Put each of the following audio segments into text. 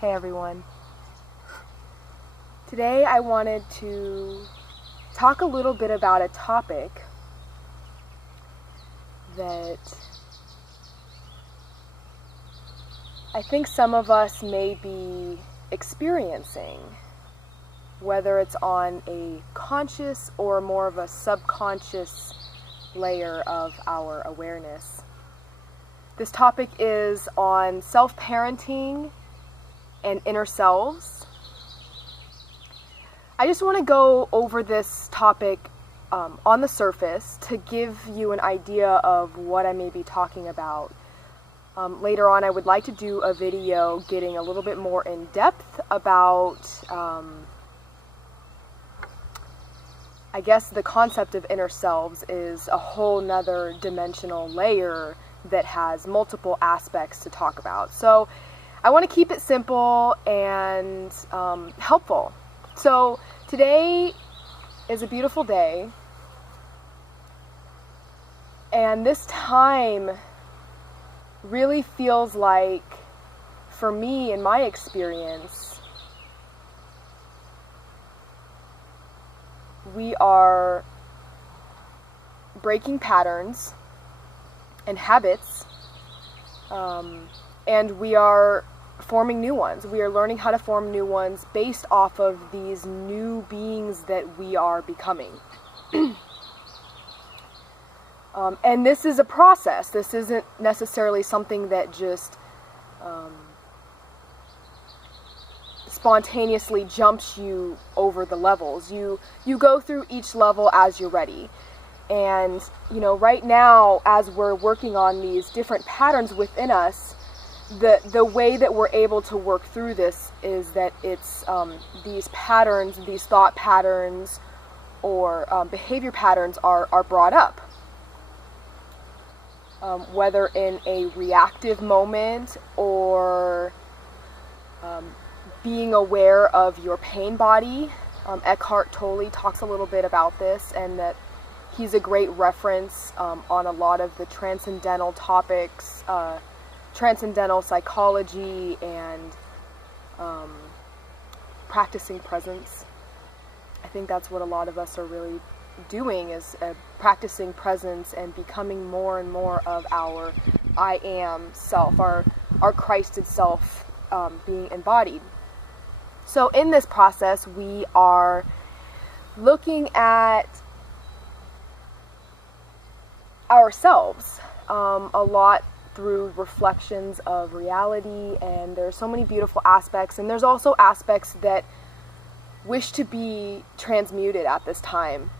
Hey everyone. Today I wanted to talk a little bit about a topic that I think some of us may be experiencing, whether it's on a conscious or more of a subconscious layer of our awareness. This topic is on self-parenting and inner selves. I just want to go over this topic on the surface to give you an idea of what I may be talking about. Later on, I would like to do a video getting a little bit more in depth about, I guess the concept of inner selves is a whole nother dimensional layer that has multiple aspects to talk about. So I want to keep it simple and helpful. So today is a beautiful day, and this time really feels like, for me in my experience, we are breaking patterns and habits, and we are forming new ones. We are learning how to form new ones based off of these new beings that we are becoming. And this is a process. This isn't necessarily something that just spontaneously jumps you over the levels. You go through each level as you're ready. And, right now, as we're working on these different patterns within us, the way that we're able to work through this is that it's these patterns, these thought patterns, or behavior patterns are brought up. Whether in a reactive moment or being aware of your pain body. Eckhart Tolle talks a little bit about this, and that he's a great reference on a lot of the transcendental topics, transcendental psychology, and practicing presence. I think that's what a lot of us are really doing, is practicing presence and becoming more and more of our I am self, our Christed self being embodied. So in this process, we are looking at ourselves a lot through reflections of reality, and there's so many beautiful aspects, and there's also aspects that wish to be transmuted at this time.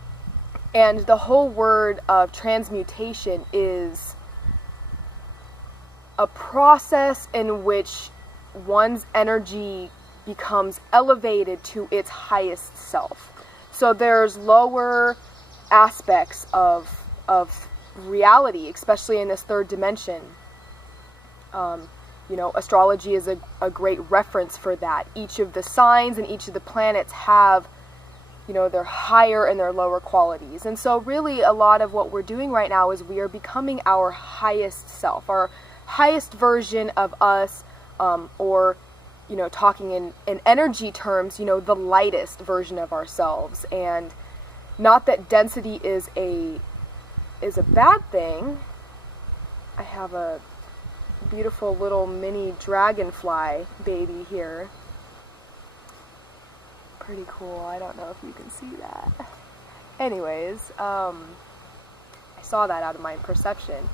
And the whole word of transmutation is a process in which one's energy becomes elevated to its highest self. So there's lower aspects of reality, especially in this third dimension. Astrology is a great reference for that. Each of the signs and each of the planets have, their higher and their lower qualities. And so really a lot of what we're doing right now is we are becoming our highest self, our highest version of us, or, talking in energy terms, the lightest version of ourselves. And not that density is a bad thing. I have a beautiful little mini dragonfly baby here. Pretty cool. I don't know if you can see that. Anyways, I saw that out of my perception.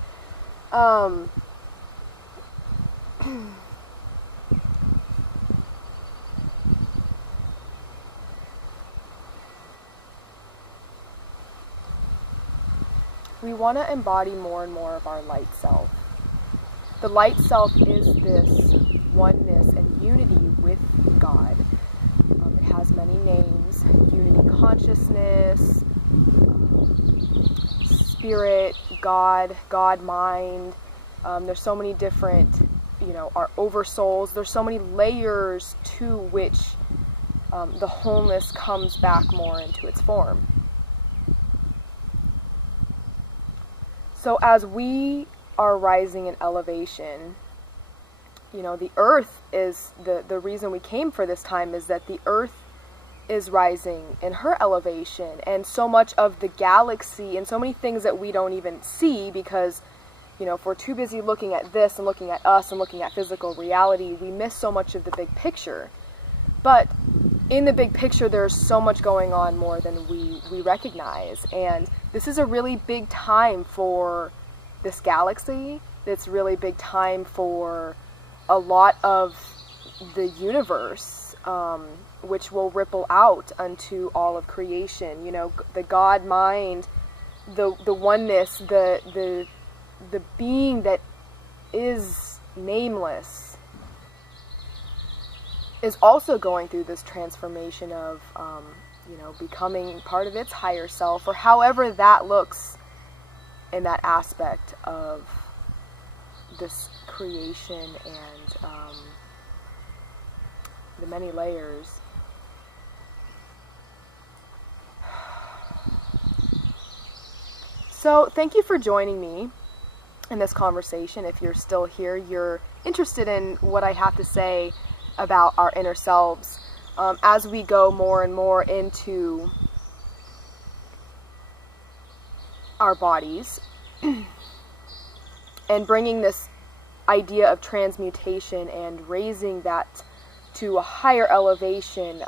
We want to embody more and more of our light self. The light self is this oneness and unity with God. It has many names: unity consciousness, spirit, God mind. There's so many different, our oversouls. There's so many layers to which the wholeness comes back more into its form. So as we are rising in elevation, the earth is, the reason we came for this time is that the earth is rising in her elevation, and so much of the galaxy and so many things that we don't even see because, if we're too busy looking at this and looking at us and looking at physical reality, we miss so much of the big picture. But in the big picture, there's so much going on more than we recognize, and this is a really big time for this galaxy. It's really big time for a lot of the universe, which will ripple out unto all of creation. The God mind, the oneness, the being that is nameless, is also going through this transformation of, becoming part of its higher self, or however that looks in that aspect of this creation and the many layers. So thank you for joining me in this conversation. If you're still here, you're interested in what I have to say about our inner selves as we go more and more into our bodies and bringing this idea of transmutation and raising that to a higher elevation.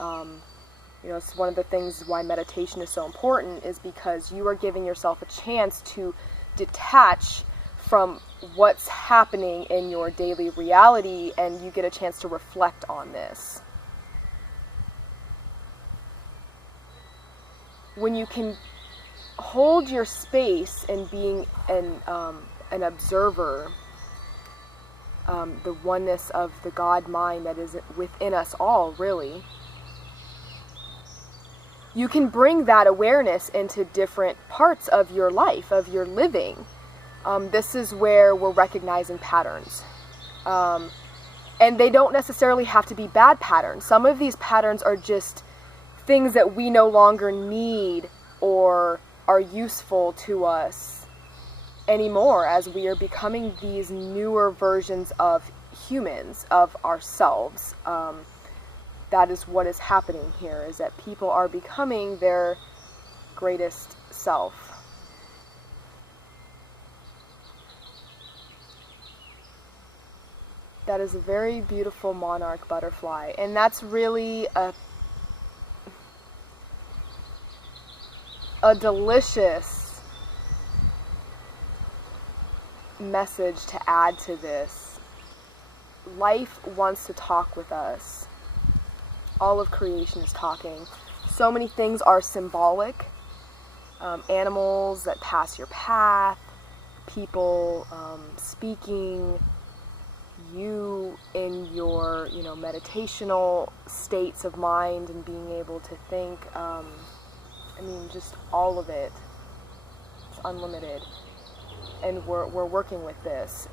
It's one of the things why meditation is so important, is because you are giving yourself a chance to detach from what's happening in your daily reality, and you get a chance to reflect on this. When you can hold your space in being an observer, the oneness of the God mind that is within us all, really, you can bring that awareness into different parts of your life, of your living. This is where we're recognizing patterns. And they don't necessarily have to be bad patterns. Some of these patterns are just things that we no longer need or are useful to us anymore, as we are becoming these newer versions of humans, of ourselves. That is what is happening here, is that people are becoming their greatest self. That is a very beautiful monarch butterfly, and that's really a delicious message to add to this. Life wants to talk with us. All of creation is talking. So many things are symbolic. Animals that pass your path, people speaking, you in your meditational states of mind and being able to think. Just all of it. It's unlimited, and we're working with this.